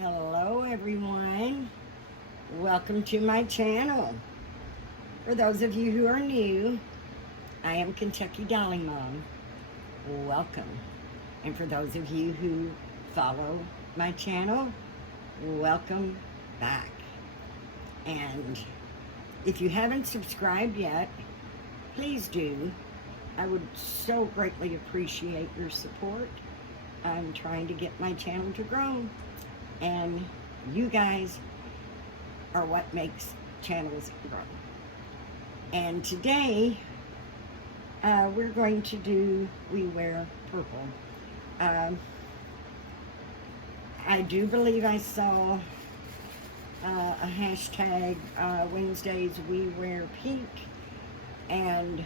Hello everyone, welcome to my channel. For those of you who are new, I am Kentucky Dolly Mom. Welcome. And for those of you who follow my channel, welcome back. And if you haven't subscribed yet, please do. I would so greatly appreciate your support. I'm trying to get my channel to grow. And you guys are what makes channels grow. And today, we're going to do We Wear Purple. I do believe I saw a hashtag, Wednesdays We Wear Pink, and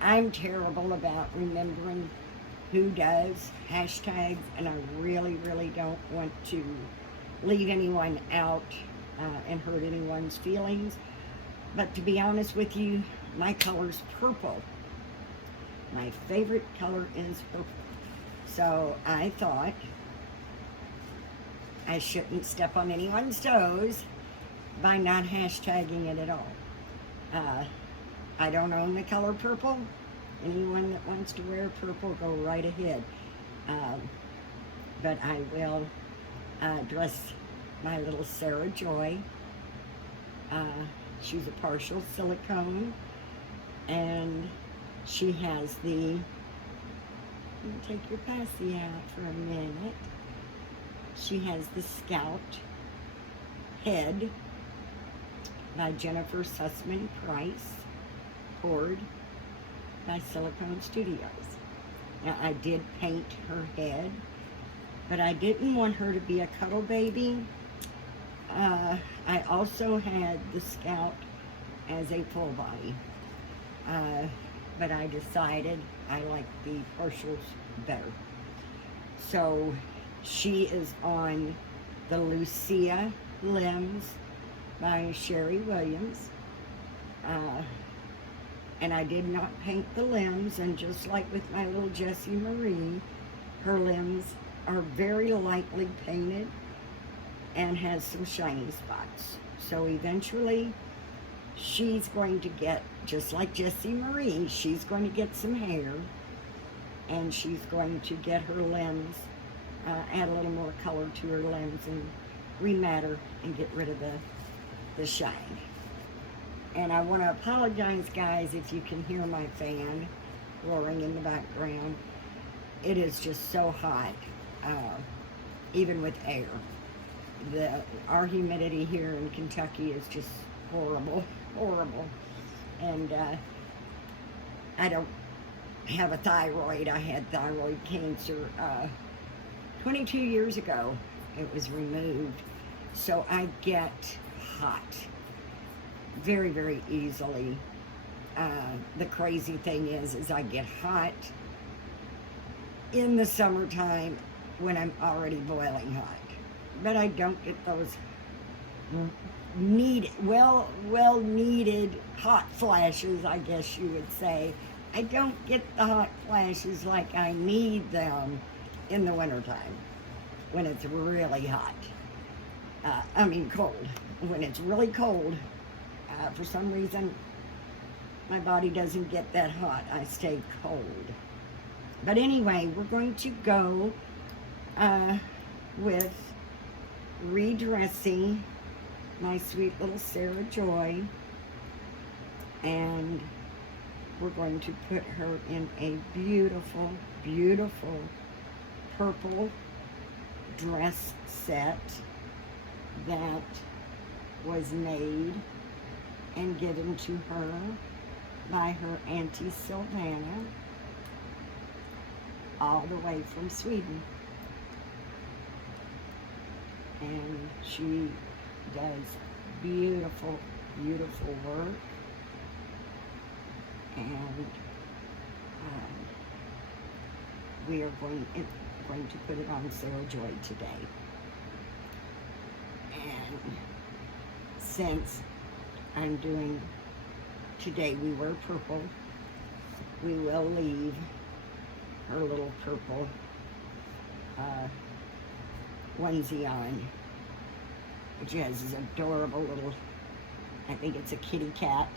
I'm terrible about remembering who does hashtags, and I really don't want to leave anyone out and hurt anyone's feelings. But to be honest with you, my color's purple. My favorite color is purple. So I thought I shouldn't step on anyone's toes by not hashtagging it at all. I don't own the color purple. Anyone that wants to wear purple, go right ahead. But I will dress my little Sarah Joy. She's a partial silicone, and she has the, let me take your passy out for a minute. She has the Scout Head by Jennifer Sussman Price, poured by Silicone Studios. Now, I did paint her head, but I didn't want her to be a cuddle baby. I also had the Scout as a full body, but I decided I like the partials better. So she is on the Lucia Limbs by Sherry Williams. And I did not paint the limbs, and just like with my little Jessie Marie, her limbs are very lightly painted and has some shiny spots. So eventually she's going to get, just like Jessie Marie, she's going to get some hair, and she's going to get her limbs, add a little more color to her limbs and rematter and get rid of the shine. And I want to apologize, guys, if you can hear my fan roaring in the background. It is just so hot, even with air. Our humidity here in Kentucky is just horrible. And I don't have a thyroid. I had thyroid cancer 22 years ago. It was removed. So I get hot very easily. The crazy thing is I get hot in the summertime when I'm already boiling hot. But I don't get those well needed hot flashes, I guess you would say. I don't get the hot flashes like I need them in the wintertime when it's really hot. Cold. When it's really cold, for some reason, my body doesn't get that hot. I stay cold. But anyway, we're going to go with redressing my sweet little Sarah Joy. And we're going to put her in a beautiful purple dress set that was made and given to her by her Auntie Sylvana, all the way from Sweden. And she does beautiful work. And we are going to put it on Sarah Joy today. And since I'm doing today We Wear Purple, we will leave her little purple onesie on, which has this adorable little, I think it's a kitty cat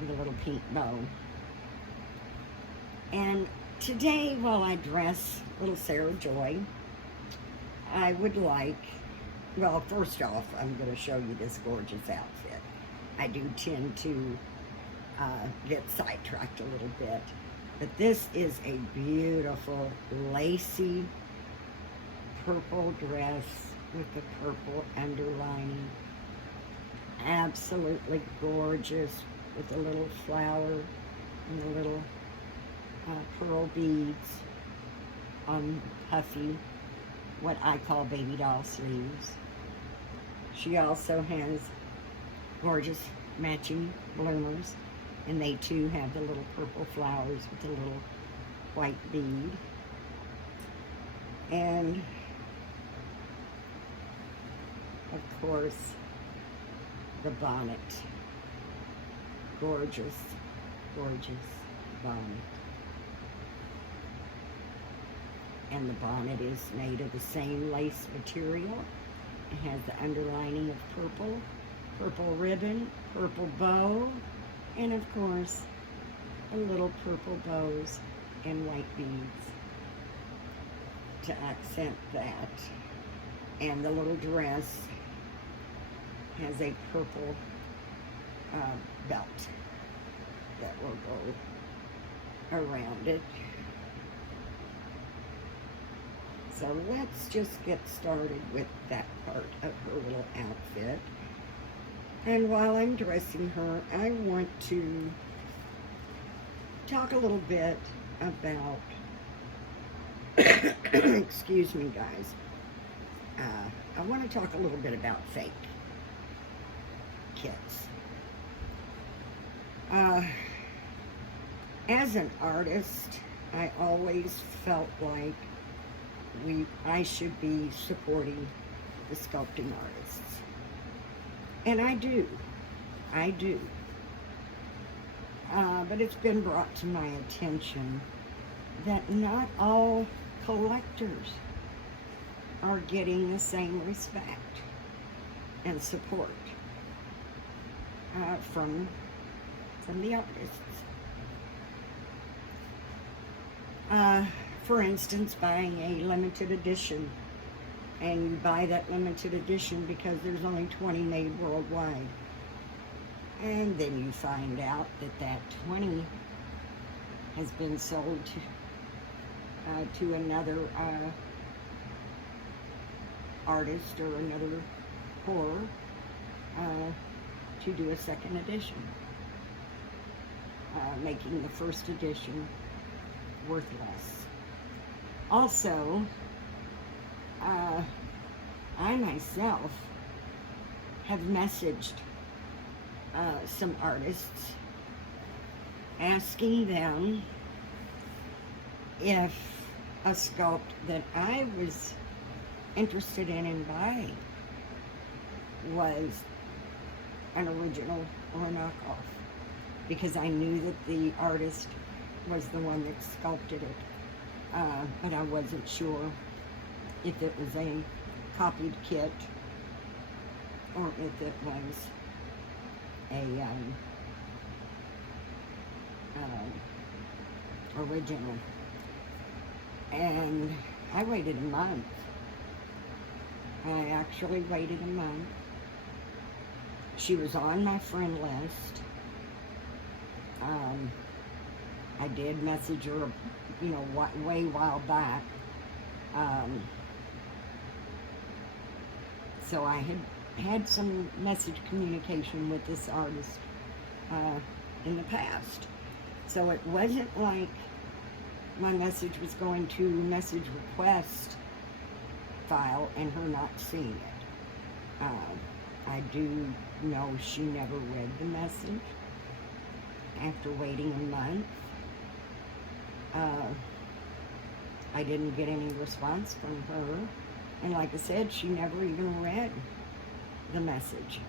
with a little pink bow. And today, while I dress little Sarah Joy, I would like, well, first off, I'm going to show you this gorgeous outfit. I do tend to get sidetracked a little bit, but this is a beautiful lacy purple dress with the purple underlining. Absolutely gorgeous, with the little flower and the little pearl beads on puffy, what I call baby doll sleeves. She also has gorgeous matching bloomers, and they too have the little purple flowers with the little white bead. And of course, the bonnet. Gorgeous, gorgeous bonnet. And the bonnet is made of the same lace material. It has the underlining of purple, purple ribbon, purple bow, and of course, a little purple bows and white beads to accent that. And the little dress has a purple belt that will go around it. So let's just get started with that part of her little outfit. And while I'm dressing her, I want to talk a little bit about, excuse me guys, I want to talk a little bit about fake kits. As an artist, I always felt like I should be supporting the sculpting artists. And I do. But it's been brought to my attention that not all collectors are getting the same respect and support from the artists. For instance, buying a limited edition, and you buy that limited edition because there's only 20 made worldwide. And then you find out that 20 has been sold to another artist or another pourer to do a second edition, making the first edition worthless. Also, I myself have messaged some artists asking them if a sculpt that I was interested in buying was an original or a knockoff, because I knew that the artist was the one that sculpted it, but I wasn't sure if it was a copied kit or if it was a original. And I waited a month. I actually waited a month. She was on my friend list. I did message her, way while back. So I had some message communication with this artist in the past. So it wasn't like my message was going to message request file and her not seeing it. I do know she never read the message after waiting a month. I didn't get any response from her, and like I said, she never even read the message.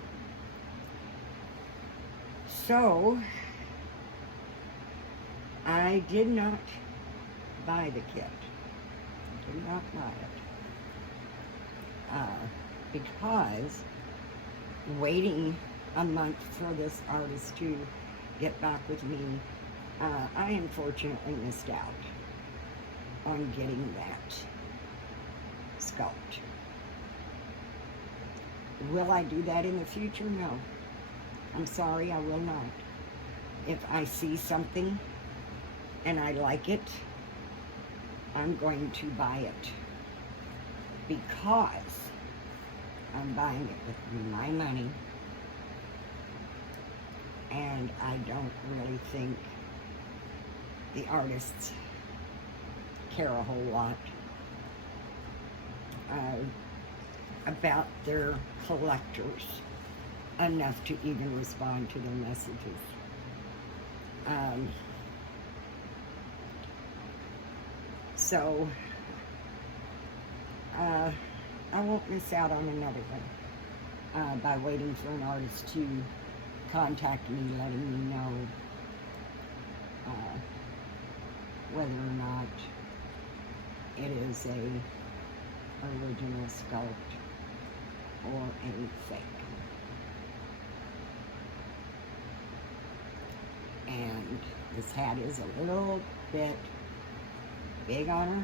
So I did not buy the kit. Did not buy it. because waiting a month for this artist to get back with me, I unfortunately missed out on getting that sculpt. Will I do that in the future? No. I'm sorry, I will not. If I see something and I like it, I'm going to buy it, because I'm buying it with my money, and I don't really think the artists care a whole lot about their collectors enough to even respond to their messages. So I won't miss out on another one by waiting for an artist to contact me, letting me know whether or not it is a original sculpt or a fake. And this hat is a little bit big on her,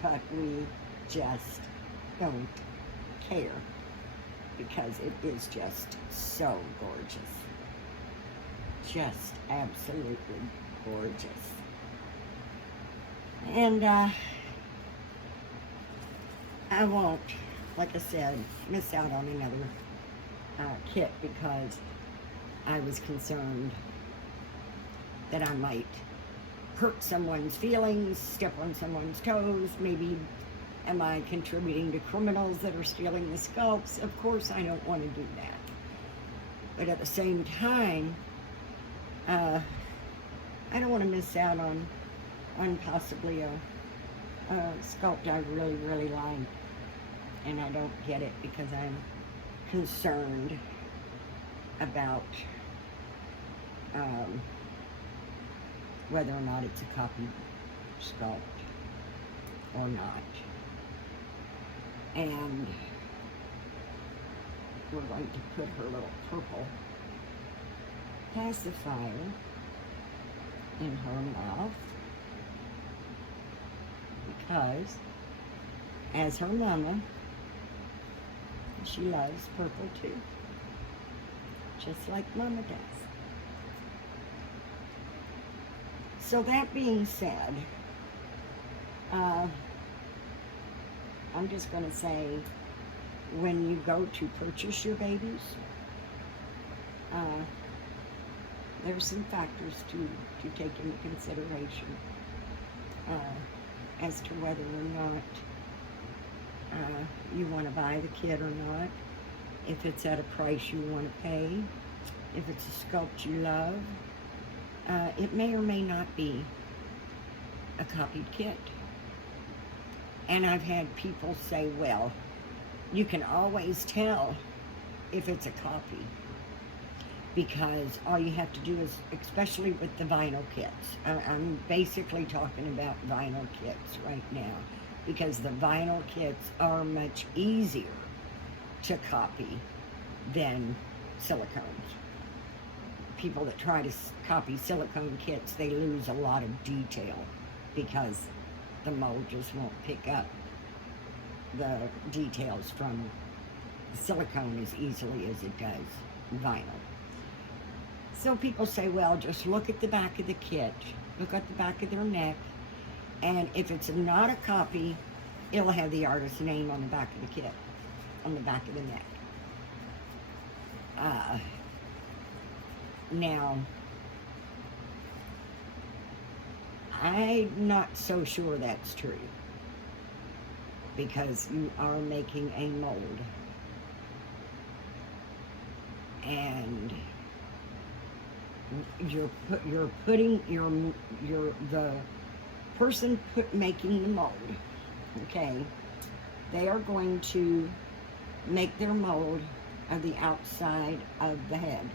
but we just don't care, because it is just so gorgeous. Just absolutely gorgeous. And I won't, like I said, miss out on another kit, because I was concerned that I might hurt someone's feelings, step on someone's toes. Maybe am I contributing to criminals that are stealing the sculpts? Of course I don't want to do that. But at the same time, I don't want to miss out on possibly a sculpt I really, really like. And I don't get it because I'm concerned about whether or not it's a copy sculpt or not. And we're going to put her little purple pacifier in her mouth, because as her mama, she loves purple too, just like mama does. So that being said, I'm just going to say, when you go to purchase your babies, there's some factors to take into consideration as to whether or not you want to buy the kit or not, if it's at a price you want to pay, if it's a sculpt you love. It may or may not be a copied kit. And I've had people say, well, you can always tell if it's a copy, because all you have to do is, especially with the vinyl kits, I'm basically talking about vinyl kits right now, because the vinyl kits are much easier to copy than silicones. People that try to copy silicone kits, they lose a lot of detail because the mold just won't pick up the details from silicone as easily as it does vinyl. So people say, well, just look at the back of the kit, look at the back of their neck, and if it's not a copy, it'll have the artist's name on the back of the kit, on the back of the neck. Now, I'm not so sure that's true, because you are making a mold, and you're putting the person making the mold, okay, they are going to make their mold of the outside of the head.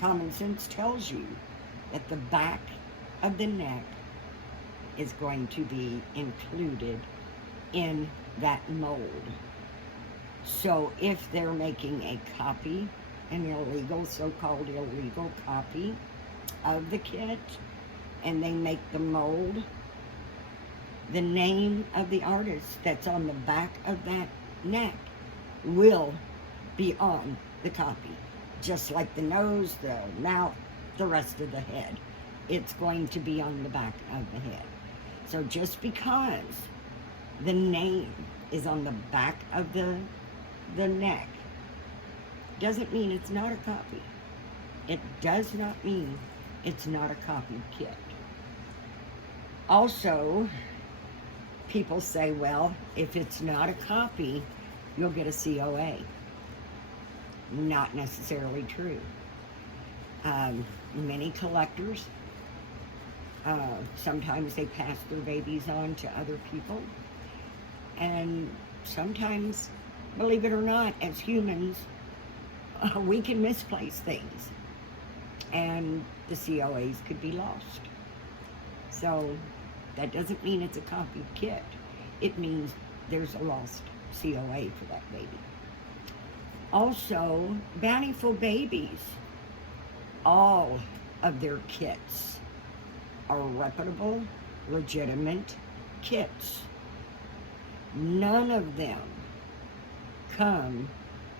Common sense tells you that the back of the neck is going to be included in that mold. So if they're making a copy, an illegal, so-called illegal copy of the kit, and they make the mold, the name of the artist that's on the back of that neck will be on the copy. Just like the nose, the mouth, the rest of the head. It's going to be on the back of the head. So just because the name is on the back of the neck doesn't mean it's not a copy. It does not mean it's not a copied kit. Also, people say, well, if it's not a copy, you'll get a COA. Not necessarily true. Many collectors, sometimes they pass their babies on to other people. And sometimes, believe it or not, as humans, we can misplace things. And the COAs could be lost. So that doesn't mean it's a copied kit. It means there's a lost COA for that baby. Also, Bountiful Babies, all of their kits are reputable, legitimate kits. None of them come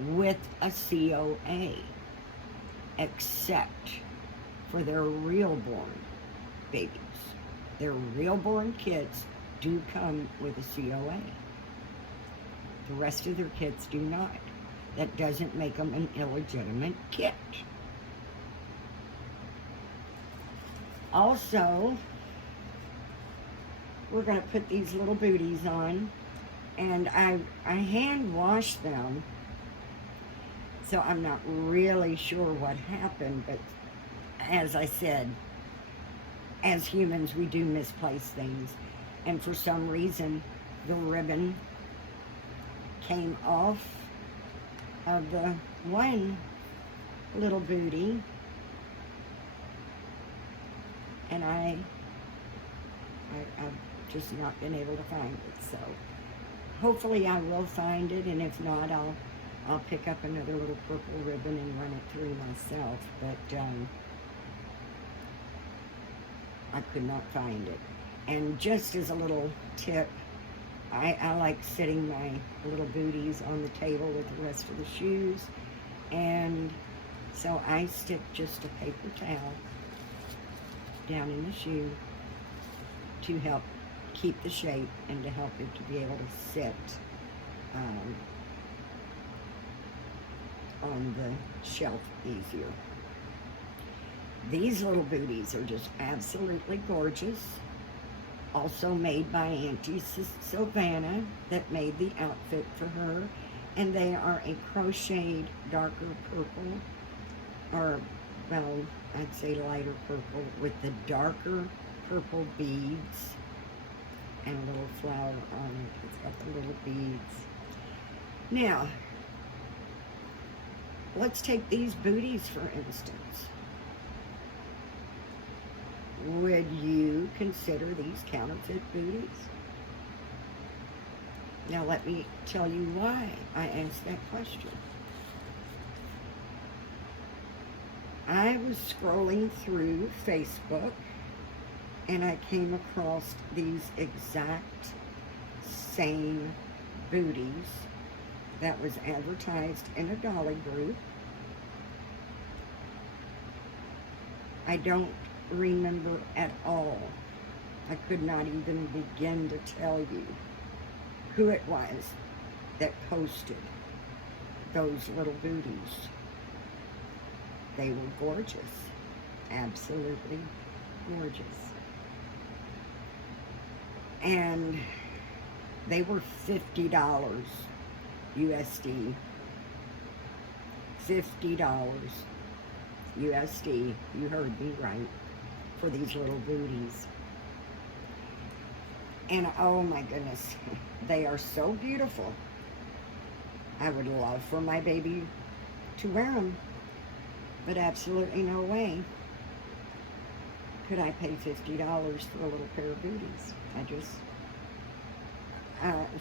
with a COA except for their real-born babies. Their real-born kits do come with a COA. The rest of their kits do not. That doesn't make them an illegitimate kit. Also, we're going to put these little booties on, and I hand wash them, so I'm not really sure what happened, but as I said, as humans, we do misplace things, and for some reason, the ribbon came off of the one little booty, and I've just not been able to find it. So hopefully I will find it, and if not, I'll pick up another little purple ribbon and run it through myself. But I could not find it. And just as a little tip, I like sitting my little booties on the table with the rest of the shoes, and so I stick just a paper towel down in the shoe to help keep the shape and to help it to be able to sit on the shelf easier. These little booties are just absolutely gorgeous. Also made by Auntie Sylvana, that made the outfit for her. And they are a crocheted darker purple, or, well, I'd say lighter purple, with the darker purple beads and a little flower on it. It's got the little beads. Now, let's take these booties, for instance. Would you consider these counterfeit booties? Now let me tell you why I asked that question. I was scrolling through Facebook and I came across these exact same booties that was advertised in a dolly group. I don't remember at all. I could not even begin to tell you who it was that posted those little booties. They were gorgeous, absolutely gorgeous. And they were $50 USD. $50 USD, you heard me right, for these little booties. And oh my goodness, they are so beautiful. I would love for my baby to wear them, but absolutely no way could I pay $50 for a little pair of booties.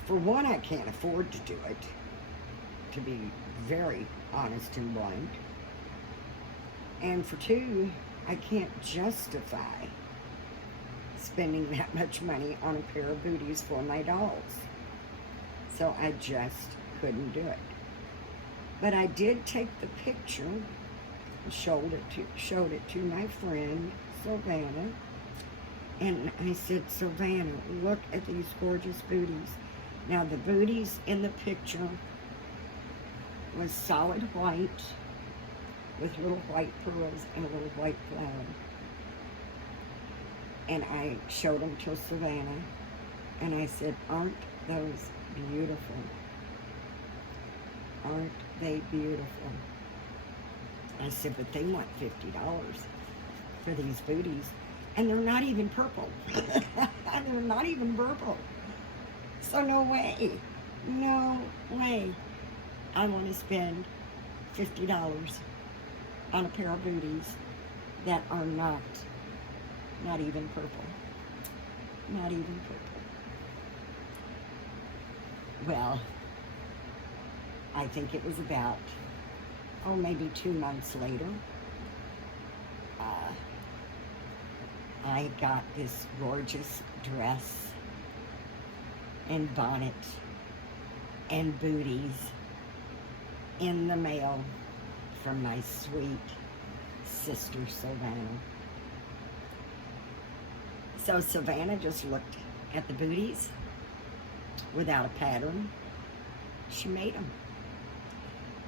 For one, I can't afford to do it, to be very honest and blunt. And for two, I can't justify spending that much money on a pair of booties for my dolls. So I just couldn't do it. But I did take the picture and showed it to my friend, Savannah. And I said, Savannah, look at these gorgeous booties. Now, the booties in the picture was solid white with little white pearls and a little white flower. And I showed them to Savannah, and I said, aren't those beautiful? Aren't they beautiful? I said, but they want $50 for these booties. And they're not even purple. They're not even purple. So no way. No way. I want to spend $50 on a pair of booties that are not even purple. Not even purple. Well, I think it was about, maybe 2 months later, I got this gorgeous dress and bonnet and booties in the mail from my sweet sister Savannah. So Savannah just looked at the booties without a pattern. She made them.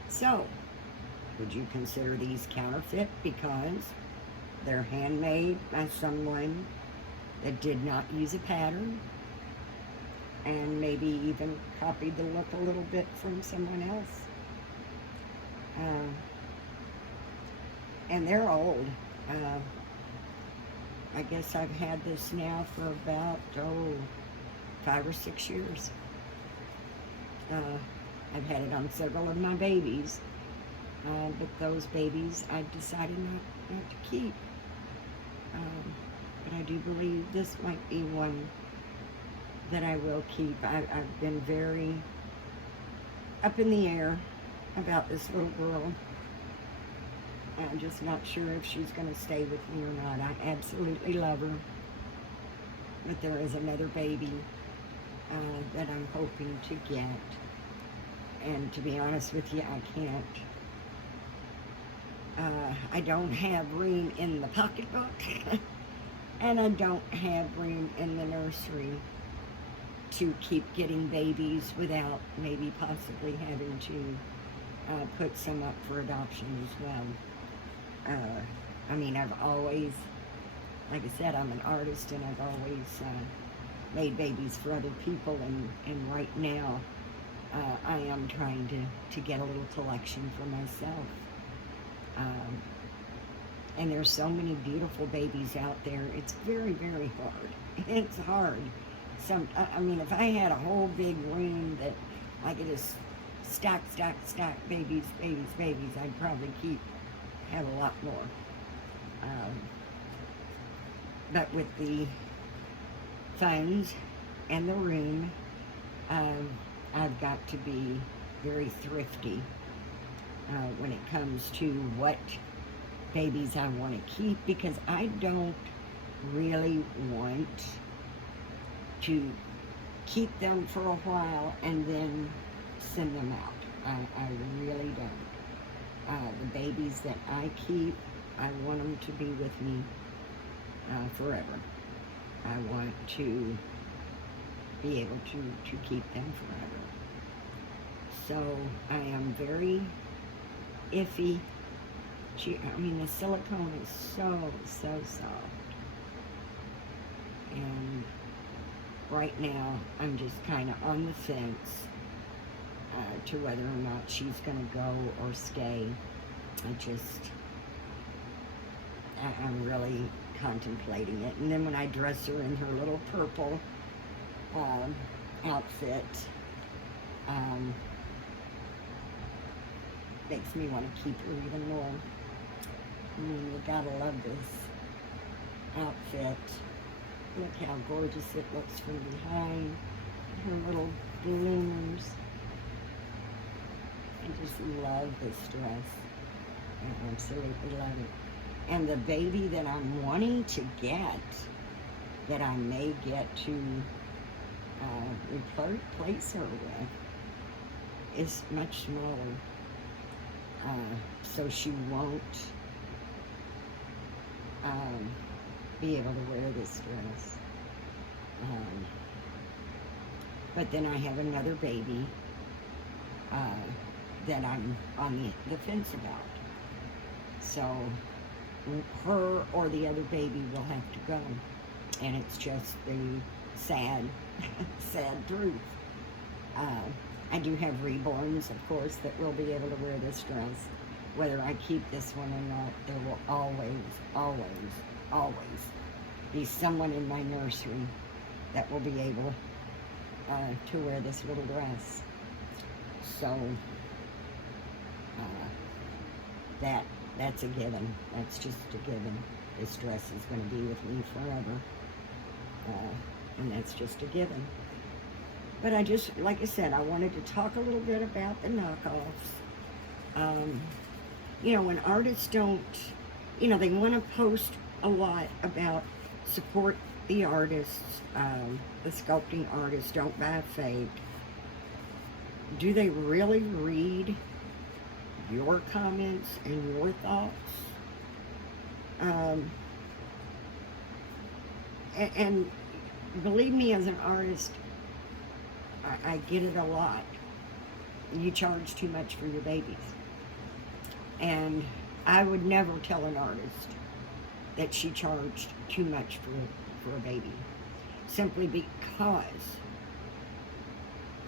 So, would you consider these counterfeit because they're handmade by someone that did not use a pattern and maybe even copied the look a little bit from someone else? And they're old. I guess I've had this now for about, 5 or 6 years. I've had it on several of my babies, but those babies I decided not to keep. But I do believe this might be one that I will keep. I've been very up in the air about this little girl. I'm just not sure if she's going to stay with me or not. I absolutely love her. But there is another baby that I'm hoping to get. And to be honest with you, I can't. I don't have room in the pocketbook. And I don't have room in the nursery to keep getting babies without maybe possibly having to put some up for adoption as well. I mean, I've always, like I said, I'm an artist, and I've always made babies for other people, and right now I am trying to get a little collection for myself. And there's so many beautiful babies out there. It's very, very hard. It's hard. I mean, if I had a whole big room that I could just stack babies, I'd probably have a lot more. But with the funds and the room, I've got to be very thrifty when it comes to what babies I want to keep, because I don't really want to keep them for a while and then send them out. I really don't. The babies that I keep, I want them to be with me forever. I want to be able to keep them forever. So I am very iffy. I mean, the silicone is so soft. And right now, I'm just kind of on the fence to whether or not she's going to go or stay. I'm really contemplating it. And then when I dress her in her little purple outfit, makes me want to keep her even more. I mean, you gotta love this outfit. Look how gorgeous it looks from behind. her little bloomers. I just love this dress. I absolutely love it. And the baby that I'm wanting to get, that I may get to replace her with, is much smaller. So she won't be able to wear this dress. But then I have another baby that I'm on the fence about. So her or the other baby will have to go. And it's just the sad, sad truth. I do have reborns, of course, that will be able to wear this dress. Whether I keep this one or not, there will always, always, always be someone in my nursery that will be able to wear this little dress. So that's a given. That's just a given. This dress is going to be with me forever. And that's just a given. But I just, like I said, I wanted to talk a little bit about the knockoffs. You know, when artists don't, you know, they want to post a lot about support the artists, the sculpting artists, don't buy fake. Do they really read your comments and your thoughts? And believe me, as an artist, I get it a lot. You charge too much for your babies. And I would never tell an artist that she charged too much for a baby. Simply because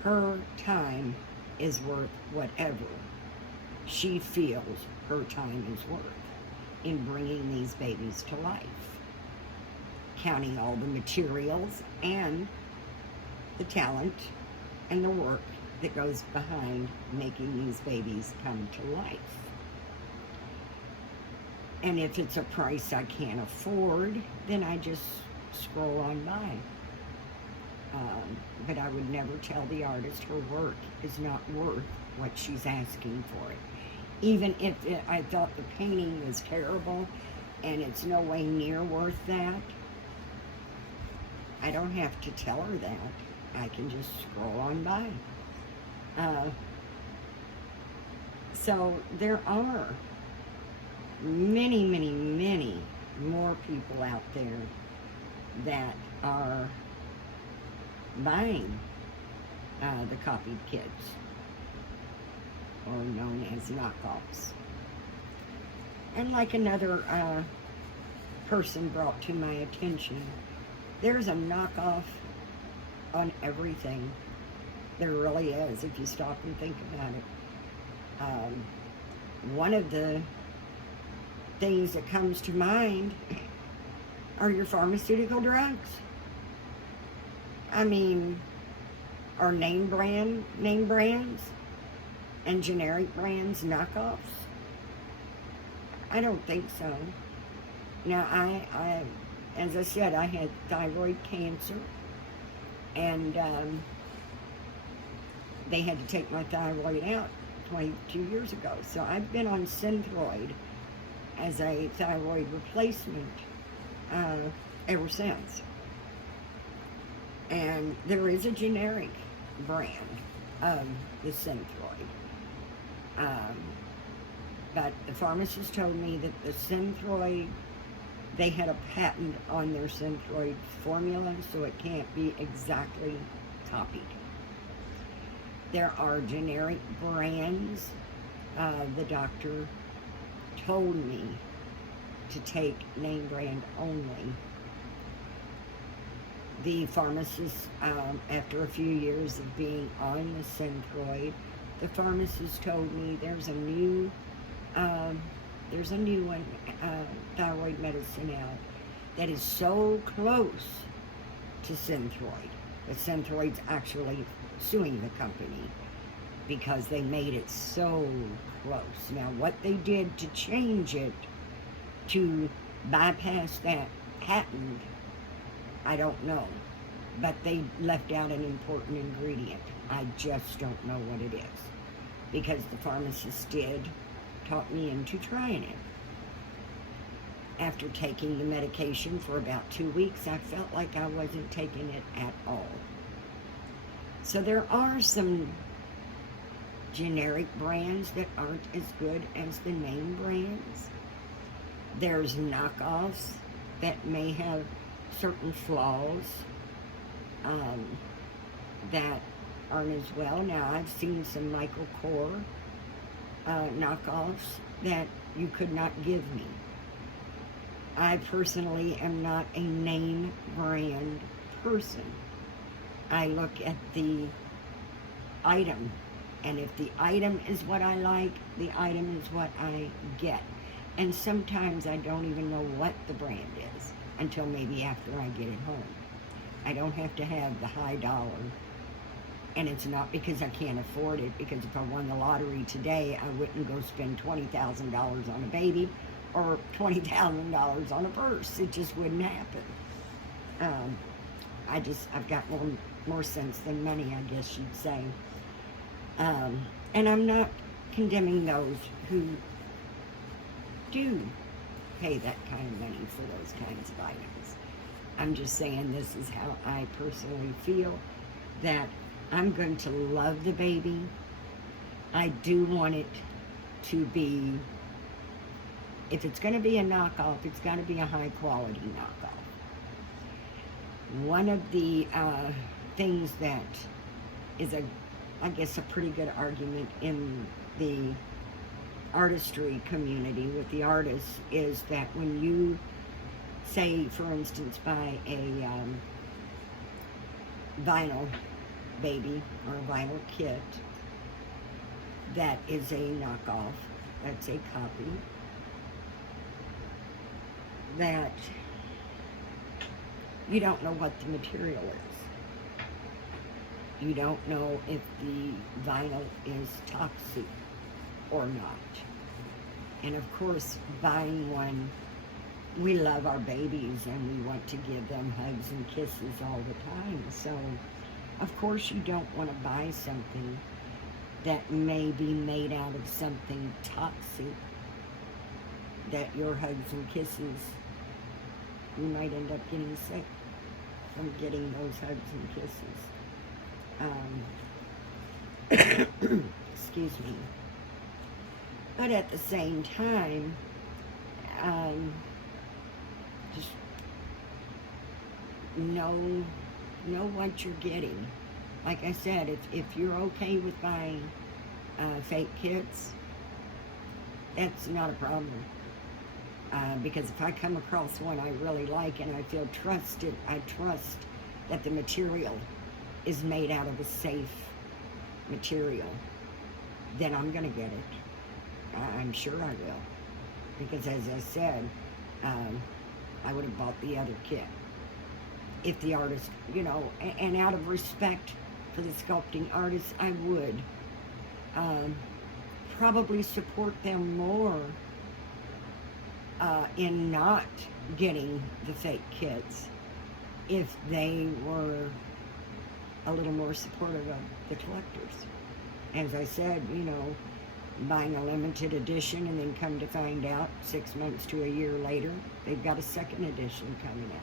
her time is worth whatever she feels her time is worth in bringing these babies to life. Counting all the materials and the talent and the work that goes behind making these babies come to life. And if it's a price I can't afford, then I just scroll on by. But I would never tell the artist her work is not worth what she's asking for it. Even if I thought the painting was terrible and it's no way near worth that, I don't have to tell her that. I can just scroll on by. So there are many, many, many more people out there that are buying the copied kits, or known as knockoffs. And like another person brought to my attention, there's a knockoff on everything. There really is, if you stop and think about it. One of the things that comes to mind are your pharmaceutical drugs. I mean, are name brands and generic brands knockoffs? I don't think so. Now, I as I said, I had thyroid cancer, and they had to take my thyroid out 22 years ago. So I've been on Synthroid as a thyroid replacement ever since. And there is a generic brand of the Synthroid. But the pharmacist told me that the Synthroid, they had a patent on their Synthroid formula, so it can't be exactly copied. There are generic brands. The doctor told me to take name brand only. The pharmacist, after a few years of being on the Synthroid, the pharmacist told me there's a new one, thyroid medicine out that is so close to Synthroid. But Synthroid's actually suing the company because they made it so close. Now, what they did to change it to bypass that patent, I don't know. but they left out an important ingredient. I just don't know what it is, because the pharmacist did talk me into trying it. After taking the medication for about 2 weeks, I felt like I wasn't taking it at all. So there are some generic brands that aren't as good as the name brands. There's knockoffs that may have certain flaws that aren't as well. Now, I've seen some Michael Kors knockoffs that you could not give me. I personally am not a name brand person. I look at the item, and if the item is what I like, the item is what I get. And sometimes I don't even know what the brand is until maybe after I get it home. I don't have to have the high dollar. And it's not because I can't afford it, because if I won the lottery today, I wouldn't go spend $20,000 on a baby or $20,000 on a purse. It just wouldn't happen. I've got more sense than money, I guess you'd say. And I'm not condemning those who do pay that kind of money for those kinds of items. I'm just saying this is how I personally feel, that I'm going to love the baby. I do want it to be, if it's going to be a knockoff, it's got to be a high quality knockoff. One of the things that is I guess a pretty good argument in the artistry community with the artists is that when you say, for instance, buy a vinyl baby or a vinyl kit that is a knockoff, that's a copy, that you don't know what the material is. You don't know if the vinyl is toxic or not. And of course, buying one, we love our babies and we want to give them hugs and kisses all the time. So, of course, you don't want to buy something that may be made out of something toxic, that your hugs and kisses, you might end up getting sick from getting those hugs and kisses. Excuse me. But at the same time, just know what you're getting. Like I said, if you're okay with buying fake kits, that's not a problem. Because if I come across one I really like and I feel trusted, I trust that the material is made out of a safe material, then I'm going to get it. I'm sure I will. Because as I said, I would have bought the other kit. If the artist, and out of respect for the sculpting artists, I would probably support them more in not getting the fake kits if they were a little more supportive of the collectors. As I said, buying a limited edition and then come to find out 6 months to a year later, they've got a second edition coming out.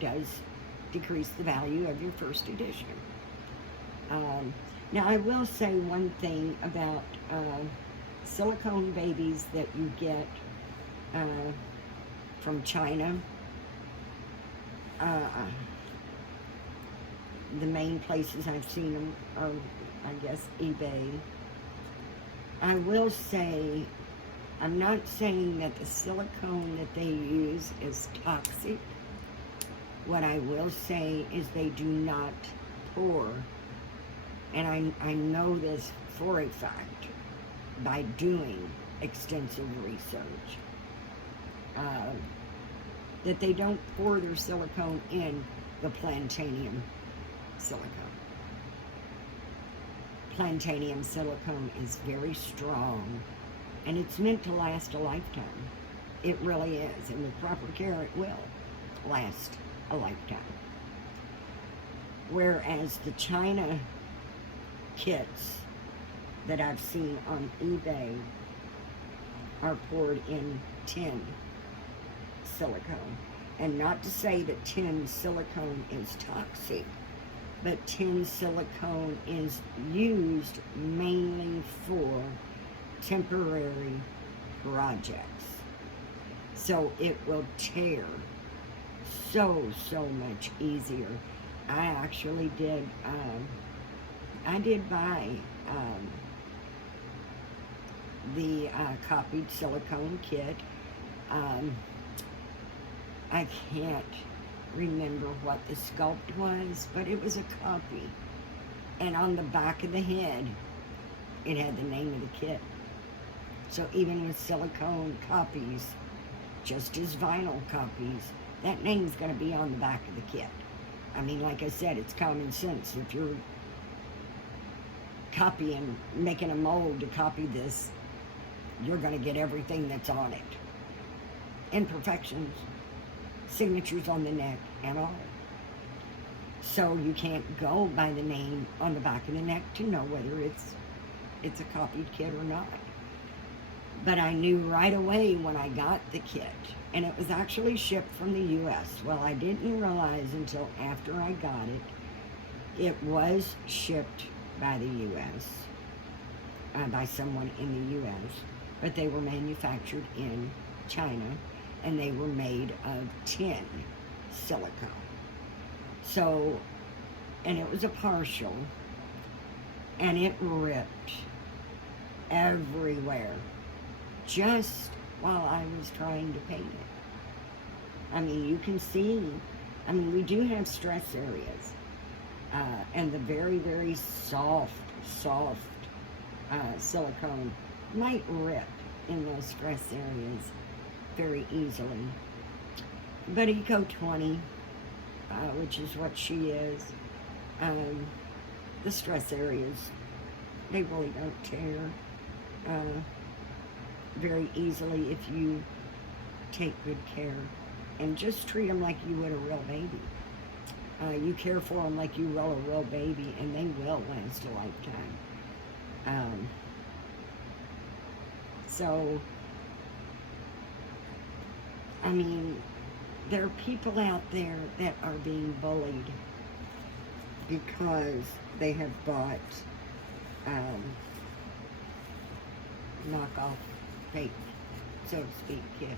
Does decrease the value of your first edition. Now, I will say one thing about silicone babies that you get from China. The main places I've seen them are, I guess, eBay. I will say, I'm not saying that the silicone that they use is toxic. What I will say is they do not pour, and I know this for a fact by doing extensive research, that they don't pour their silicone in the Plantanium silicone. Plantanium silicone is very strong, and it's meant to last a lifetime. It really is, and with proper care it will. last a lifetime. Whereas the China kits that I've seen on eBay are poured in tin silicone. And not to say that tin silicone is toxic, but tin silicone is used mainly for temporary projects. So it will tear so much easier. I actually did, I did buy the copied silicone kit. I can't remember what the sculpt was, but it was a copy. And on the back of the head, it had the name of the kit. So even with silicone copies, just as vinyl copies, that name's going to be on the back of the kit. I mean, like I said, it's common sense. If you're copying, making a mold to copy this, you're going to get everything that's on it. Imperfections, signatures on the neck, and all. So you can't go by the name on the back of the neck to know whether it's a copied kit or not. But I knew right away when I got the kit, and it was actually shipped from the U.S. Well, I didn't realize until after I got it, it was shipped by the U.S., by someone in the U.S., but they were manufactured in China, and they were made of tin silicone. So, and it was a partial, and it ripped everywhere just while I was trying to paint it. I mean, you can see, I mean, we do have stress areas, and the very soft silicone might rip in those stress areas very easily. But Eco 20, which is what she is, the stress areas, they really don't tear very easily if you take good care and just treat them like you would a real baby. You care for them like you will a real baby, and they will last a lifetime. So, I mean, there are people out there that are being bullied because they have bought knockoff, fake, so to speak, kits.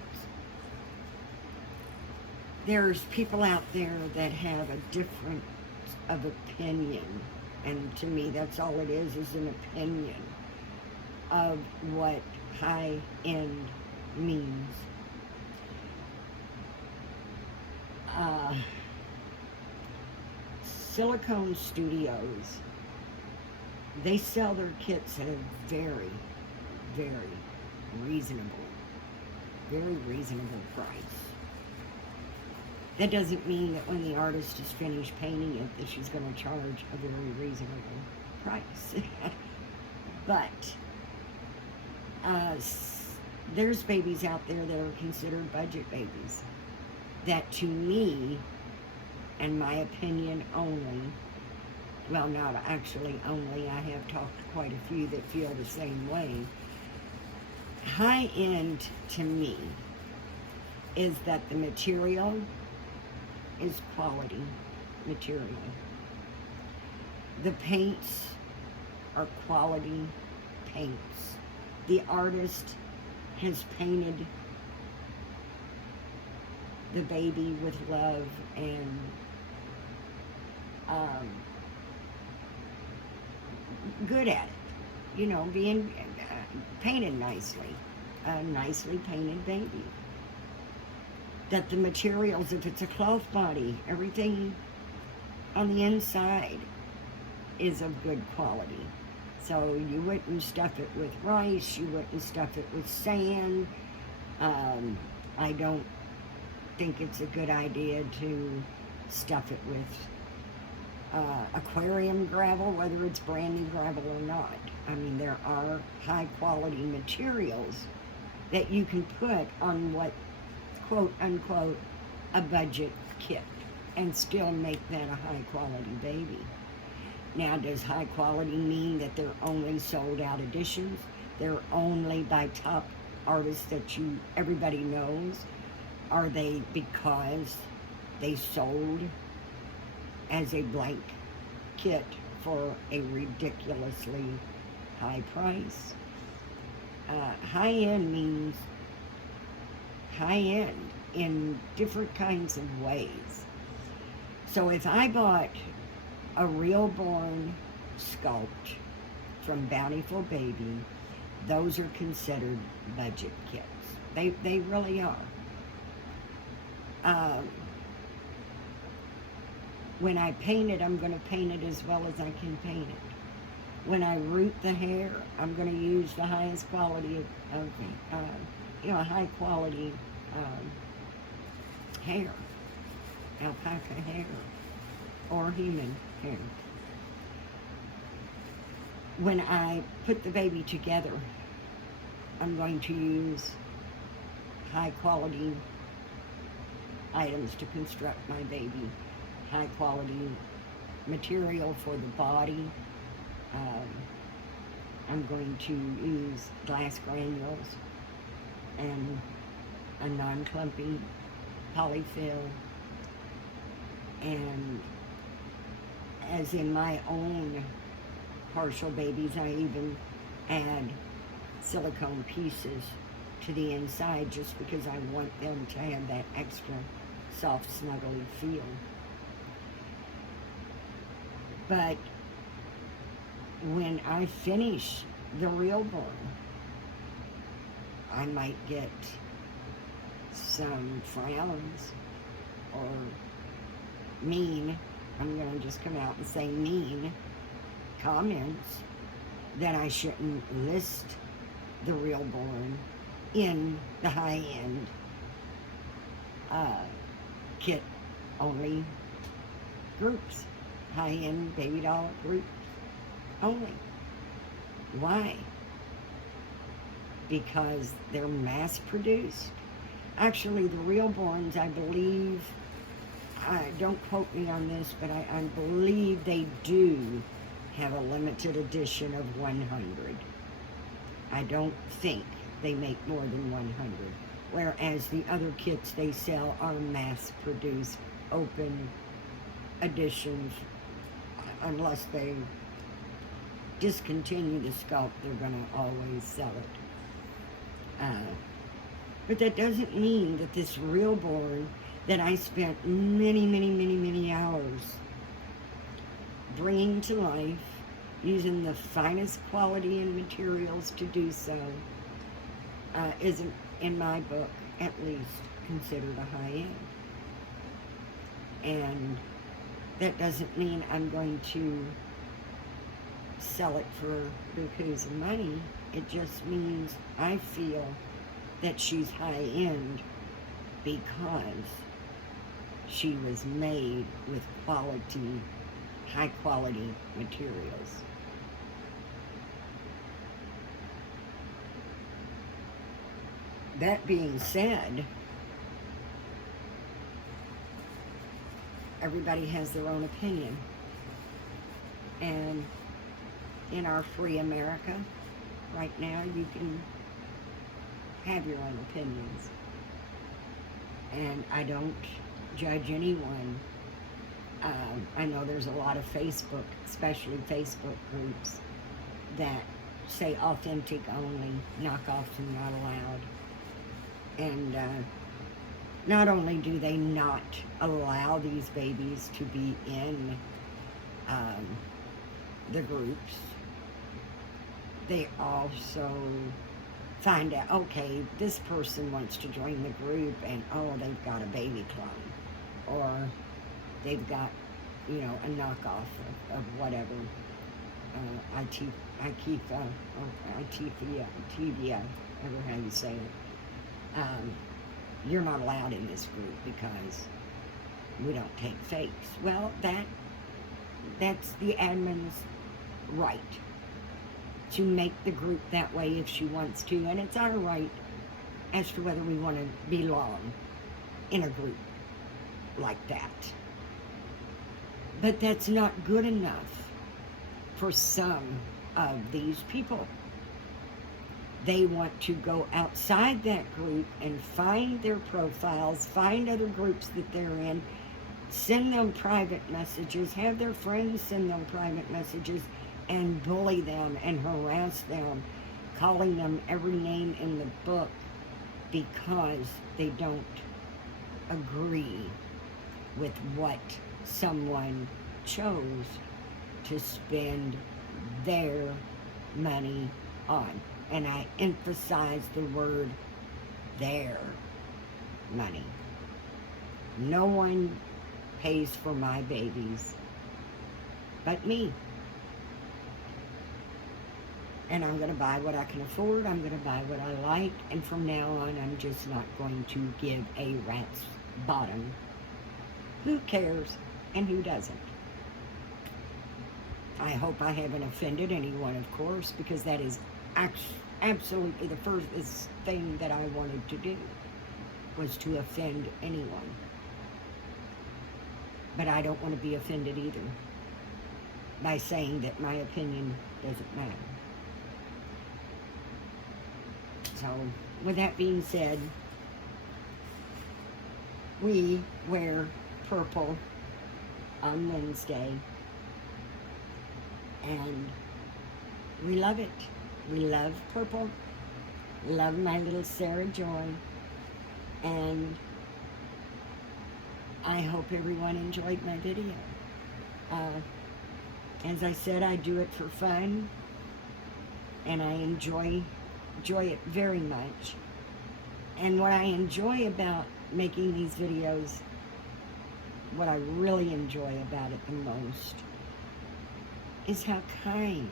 There's people out there that have a difference of opinion, and to me that's all it is an opinion of what high-end means. Silicone Studios, they sell their kits at a very reasonable price. That doesn't mean that when the artist is finished painting it that she's going to charge a very reasonable price. But there's babies out there that are considered budget babies that, to me, and my opinion only, well, not actually only, I have talked to quite a few that feel the same way. High-end, to me, is that the material is quality material. The paints are quality paints. The artist has painted the baby with love and good at it, you know, being painted nicely, a nicely painted baby. That the materials, if it's a cloth body, everything on the inside is of good quality. So you wouldn't stuff it with rice, you wouldn't stuff it with sand. I don't think it's a good idea to stuff it with aquarium gravel, whether it's brand new gravel or not. I mean, there are high quality materials that you can put on what, quote unquote, a budget kit and still make that a high quality baby. Now, does high quality mean that they're only sold out editions? They're only by top artists that everybody knows? Are they because they sold as a blank kit for a ridiculously high price? High end means high end in different kinds of ways. So if I bought a real born sculpt from Bountiful Baby, those are considered budget kits. They really are. When I paint it, I'm going to paint it as well as I can paint it. When I root the hair, I'm going to use the highest quality of high quality hair, alpaca hair, or human hair. When I put the baby together, I'm going to use high quality items to construct my baby, high quality material for the body. I'm going to use glass granules and a non-clumping polyfill, and as in my own partial babies, I even add silicone pieces to the inside just because I want them to have that extra soft, snuggly feel. But when I finish the real born, I might get some frowns or I'm going to just come out and say mean comments that I shouldn't list the real born in the high-end kit only groups, high-end baby doll groups only. Why? Because they're mass-produced. Actually, the real borns, I believe, don't quote me on this, but I believe they do have a limited edition of 100. I don't think they make more than 100. Whereas the other kits they sell are mass-produced, open editions. Unless they discontinue the sculpt, they're going to always sell it. But that doesn't mean that this real born that I spent many hours bringing to life, using the finest quality and materials to do so, isn't, in my book, at least, considered a high-end. And that doesn't mean I'm going to sell it for bukus of money. It just means I feel that she's high-end because she was made with quality, high-quality materials. That being said, everybody has their own opinion. And in our free America, right now, you can have your own opinions. And I don't judge anyone. I know there's a lot of Facebook, especially Facebook groups, that say authentic only, knockoffs are not allowed. And not only do they not allow these babies to be in the groups, they also find out, okay, this person wants to join the group and, oh, they've got a baby clone. Or they've got, a knockoff of whatever. Tibia, ever how you say it. You're not allowed in this group because we don't take fakes. Well, that's the admin's right to make the group that way if she wants to, and it's our right as to whether we want to belong in a group like that. But that's not good enough for some of these people. They want to go outside that group and find their profiles, find other groups that they're in, send them private messages, have their friends send them private messages, and bully them and harass them, calling them every name in the book because they don't agree with what someone chose to spend their money on. And I emphasize the word their money. No one pays for my babies but me. And I'm going to buy what I can afford. I'm going to buy what I like. And from now on, I'm just not going to give a rat's bottom. Who cares and who doesn't? I hope I haven't offended anyone, of course, because that is absolutely the first thing that I wanted to do, was to offend anyone. But I don't want to be offended either by saying that my opinion doesn't matter. So, with that being said, we wear purple on Wednesday, and we love it. We love purple, love my little Sarah Joy, and I hope everyone enjoyed my video. As I said, I do it for fun, and I enjoy it very much. And what I enjoy about making these videos, what I really enjoy about it the most, is how kind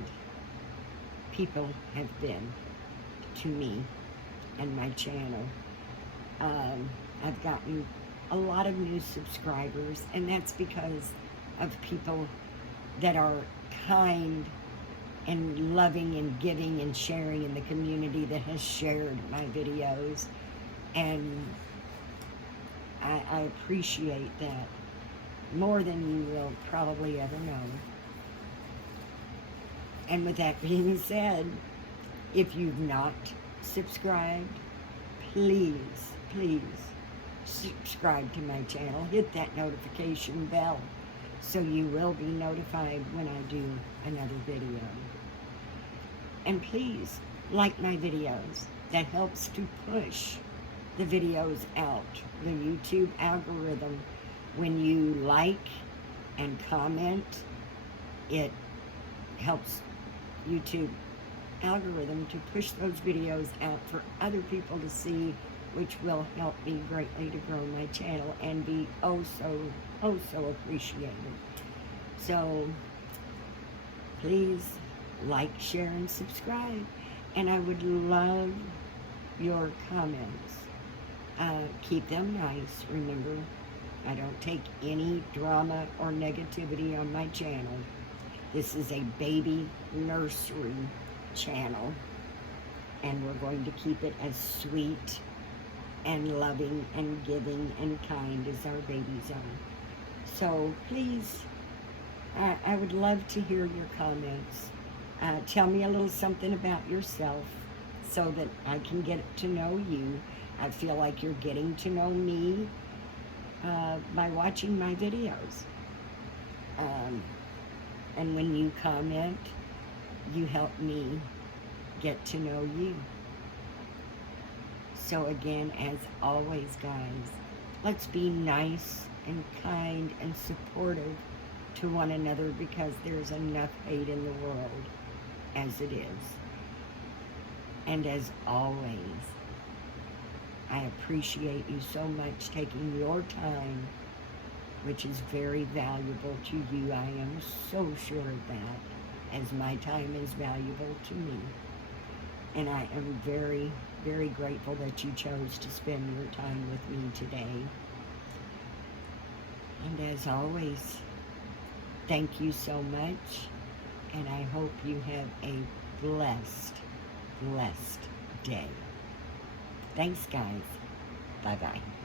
people have been to me and my channel. I've gotten a lot of new subscribers, and that's because of people that are kind and loving and giving and sharing in the community that has shared my videos. And I appreciate that more than you will probably ever know. And with that being said, if you've not subscribed, please subscribe to my channel. Hit that notification bell so you will be notified when I do another video. And please like my videos. That helps to push the videos out. The YouTube algorithm, when you like and comment, it helps YouTube algorithm to push those videos out for other people to see, which will help me greatly to grow my channel and be oh so appreciated. So please like, share, and subscribe. And I would love your comments. Keep them nice. Remember, I don't take any drama or negativity on my channel. This is a baby nursery channel, and we're going to keep it as sweet and loving and giving and kind as our babies are. So please, I would love to hear your comments. Tell me a little something about yourself so that I can get to know you. I feel like you're getting to know me by watching my videos. And when you comment, you help me get to know you. So again, as always, guys, let's be nice and kind and supportive to one another, because there's enough hate in the world as it is. And as always, I appreciate you so much taking your time, which is very valuable to you. I am so sure of that, as my time is valuable to me. And I am very, very grateful that you chose to spend your time with me today. And as always, thank you so much, and I hope you have a blessed day. Thanks, guys. Bye-bye.